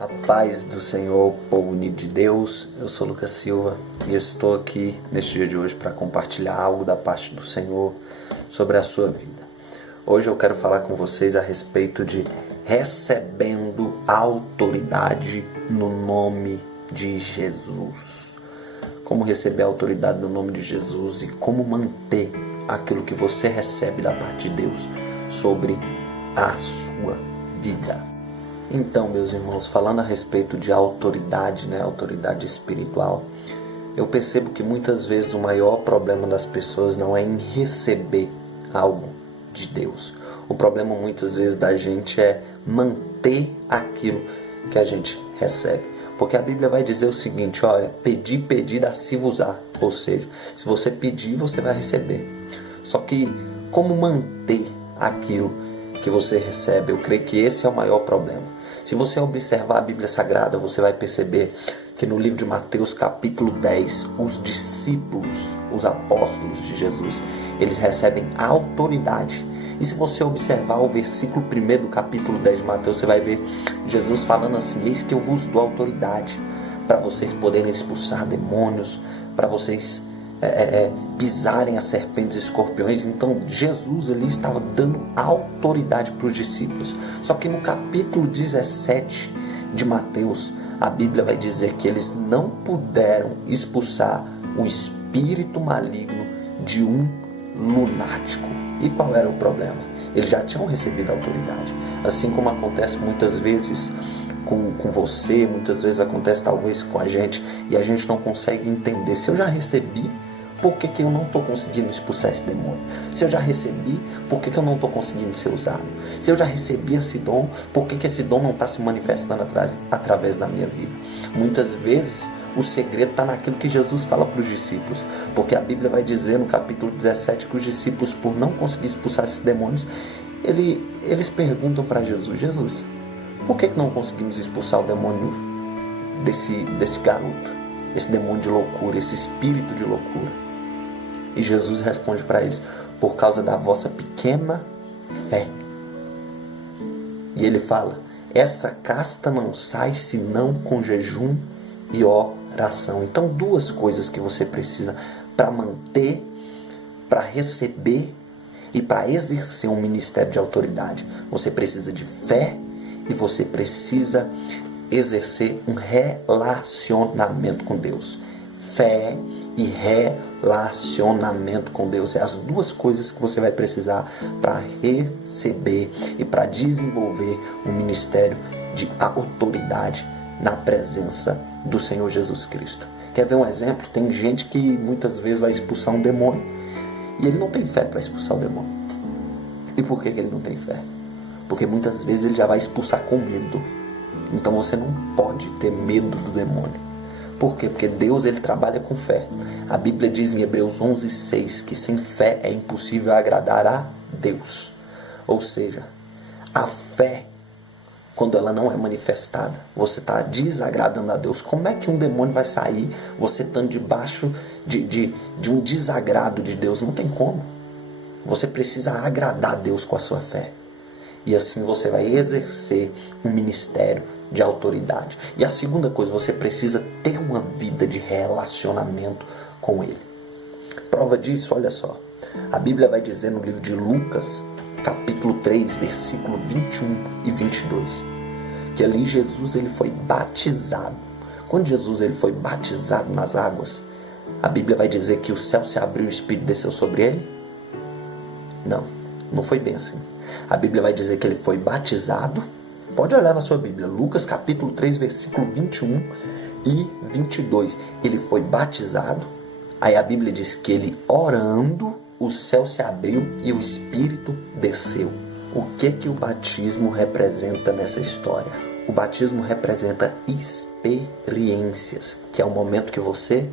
A paz do Senhor, povo unido de Deus. Eu sou Lucas Silva e eu estou aqui neste dia de hoje para compartilhar algo da parte do Senhor sobre a sua vida. Hoje eu quero falar com vocês a respeito de recebendo autoridade no nome de Jesus. Como receber a autoridade no nome de Jesus e como manter aquilo que você recebe da parte de Deus sobre a sua vida. Então, meus irmãos, falando a respeito de autoridade, autoridade espiritual, eu percebo que muitas vezes o maior problema das pessoas não é em receber algo de Deus. O problema muitas vezes da gente é manter aquilo que a gente recebe. Porque a Bíblia vai dizer o seguinte, olha, pedi, dá-se-vos-á. Ou seja, se você pedir, você vai receber. Só que como manter aquilo que você recebe? Eu creio que esse é o maior problema. Se você observar a Bíblia Sagrada, você vai perceber que no livro de Mateus capítulo 10, os discípulos, os apóstolos de Jesus, eles recebem autoridade. E se você observar o versículo 1 do capítulo 10 de Mateus, você vai ver Jesus falando assim, eis que eu vos dou autoridade para vocês poderem expulsar demônios, para vocês pisarem as serpentes e escorpiões. Então Jesus ele estava dando autoridade para os discípulos. Só que no capítulo 17 de Mateus, a Bíblia vai dizer que eles não puderam expulsar o espírito maligno de um lunático. E qual era o problema? Eles já tinham recebido autoridade. Assim como acontece muitas vezes com você, muitas vezes acontece talvez com a gente, e a gente não consegue entender. Se eu já recebi, por que eu não estou conseguindo expulsar esse demônio? Se eu já recebi, por que eu não estou conseguindo ser usado? Se eu já recebi esse dom, por que esse dom não está se manifestando através da minha vida? Muitas vezes o segredo está naquilo que Jesus fala para os discípulos, porque a Bíblia vai dizer no capítulo 17 que os discípulos, por não conseguir expulsar esses demônios, eles perguntam para Jesus, por que não conseguimos expulsar o demônio desse garoto, esse demônio de loucura, esse espírito de loucura? E Jesus responde para eles, por causa da vossa pequena fé. E ele fala, essa casta não sai senão com jejum e oração. Então, duas coisas que você precisa para manter, para receber e para exercer um ministério de autoridade. Você precisa de fé e você precisa exercer um relacionamento com Deus. Fé e relacionamento com Deus é as duas coisas que você vai precisar para receber e para desenvolver um ministério de autoridade na presença do Senhor Jesus Cristo. Quer ver um exemplo? Tem gente que muitas vezes vai expulsar um demônio e ele não tem fé para expulsar o demônio. E por que ele não tem fé? Porque muitas vezes ele já vai expulsar com medo. Então você não pode ter medo do demônio. Por quê? Porque Deus ele trabalha com fé. A Bíblia diz em Hebreus 11:6 que sem fé é impossível agradar a Deus. Ou seja, a fé, quando ela não é manifestada, você está desagradando a Deus. Como é que um demônio vai sair você estando debaixo de um desagrado de Deus? Não tem como. Você precisa agradar a Deus com a sua fé. E assim você vai exercer um ministério de autoridade. E a segunda coisa, você precisa ter uma vida de relacionamento com Ele. Prova disso, olha só. A Bíblia vai dizer no livro de Lucas, capítulo 3, versículo 21 e 22, que ali Jesus ele foi batizado. Quando Jesus ele foi batizado nas águas, a Bíblia vai dizer que o céu se abriu e o Espírito desceu sobre ele? Não foi bem assim. A Bíblia vai dizer que ele foi batizado. Pode olhar na sua Bíblia, Lucas capítulo 3, versículo 21 e 22. Ele foi batizado. Aí a Bíblia diz que ele orando, o céu se abriu e o Espírito desceu. O que o batismo representa nessa história? O batismo representa experiências, que é o momento que você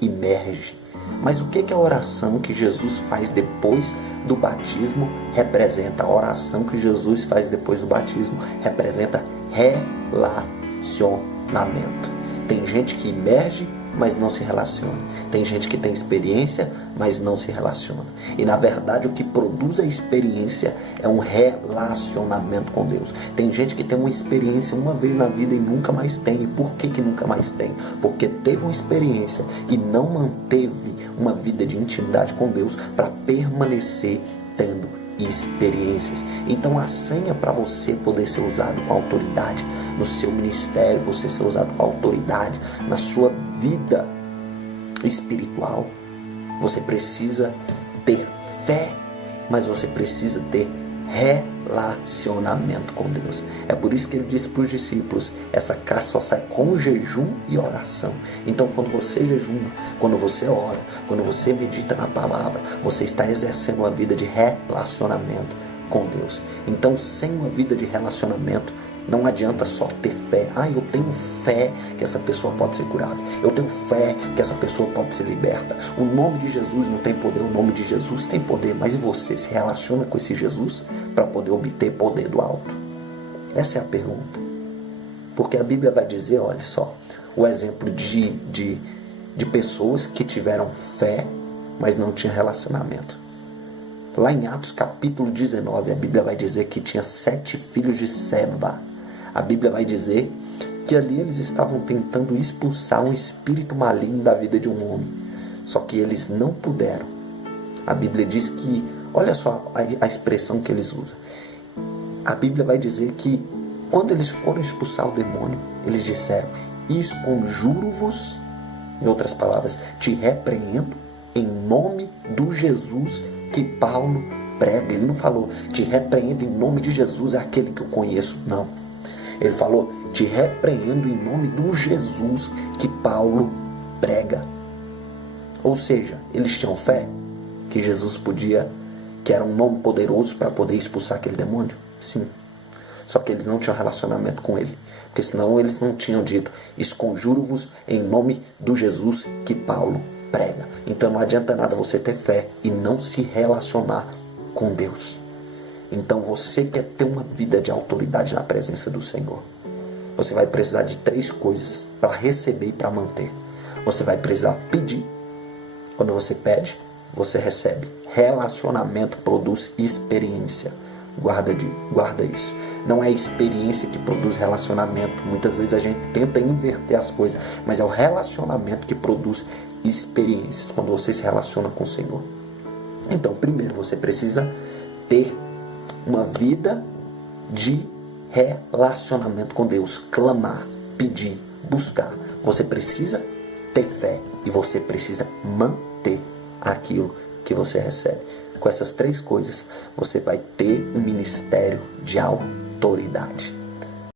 imerge. Mas o que a oração que Jesus faz depois do batismo representa? A oração que Jesus faz depois do batismo representa relacionamento. Tem gente que imerge, mas não se relaciona. Tem gente que tem experiência, mas não se relaciona. E na verdade o que produz a experiência é um relacionamento com Deus. Tem gente que tem uma experiência uma vez na vida e nunca mais tem. E por que nunca mais tem? Porque teve uma experiência e não manteve uma vida de intimidade com Deus para permanecer tendo experiências. Então a senha para você poder ser usado com autoridade no seu ministério, você ser usado com autoridade na sua vida espiritual, você precisa ter fé, mas você precisa ter relacionamento com Deus. É por isso que ele disse para os discípulos: essa casa só sai com jejum e oração. Então quando você jejuma, quando você ora, quando você medita na palavra, você está exercendo uma vida de relacionamento com Deus. Então sem uma vida de relacionamento, não adianta só ter fé. Eu tenho fé que essa pessoa pode ser curada. Eu tenho fé que essa pessoa pode ser liberta. O nome de Jesus não tem poder, o nome de Jesus tem poder. Mas e você se relaciona com esse Jesus para poder obter poder do alto? Essa é a pergunta. Porque a Bíblia vai dizer, olha só, o exemplo de pessoas que tiveram fé, mas não tinham relacionamento. Lá em Atos capítulo 19, a Bíblia vai dizer que tinha 7 filhos de Seva. A Bíblia vai dizer que ali eles estavam tentando expulsar um espírito maligno da vida de um homem. Só que eles não puderam. A Bíblia diz que, olha só a expressão que eles usam. A Bíblia vai dizer que quando eles foram expulsar o demônio, eles disseram: esconjuro-vos, em outras palavras, te repreendo em nome do Jesus que Paulo prega. Ele não falou: te repreendo em nome de Jesus, aquele que eu conheço. Não. Ele falou: te repreendo em nome do Jesus que Paulo prega. Ou seja, eles tinham fé que Jesus podia, que era um nome poderoso para poder expulsar aquele demônio? Sim. Só que eles não tinham relacionamento com ele. Porque senão eles não tinham dito: esconjuro-vos em nome do Jesus que Paulo prega. Então não adianta nada você ter fé e não se relacionar com Deus. Então você quer ter uma vida de autoridade na presença do Senhor, você vai precisar de 3 coisas para receber e para manter. Você vai precisar pedir. Quando você pede, você recebe. Relacionamento produz experiência. Guarda isso. Não é a experiência que produz relacionamento. Muitas vezes a gente tenta inverter as coisas, mas é o relacionamento que produz experiências quando você se relaciona com o Senhor. Então, primeiro você precisa ter uma vida de relacionamento com Deus. Clamar, pedir, buscar. Você precisa ter fé e você precisa manter aquilo que você recebe. Com essas 3 coisas, você vai ter um ministério de autoridade.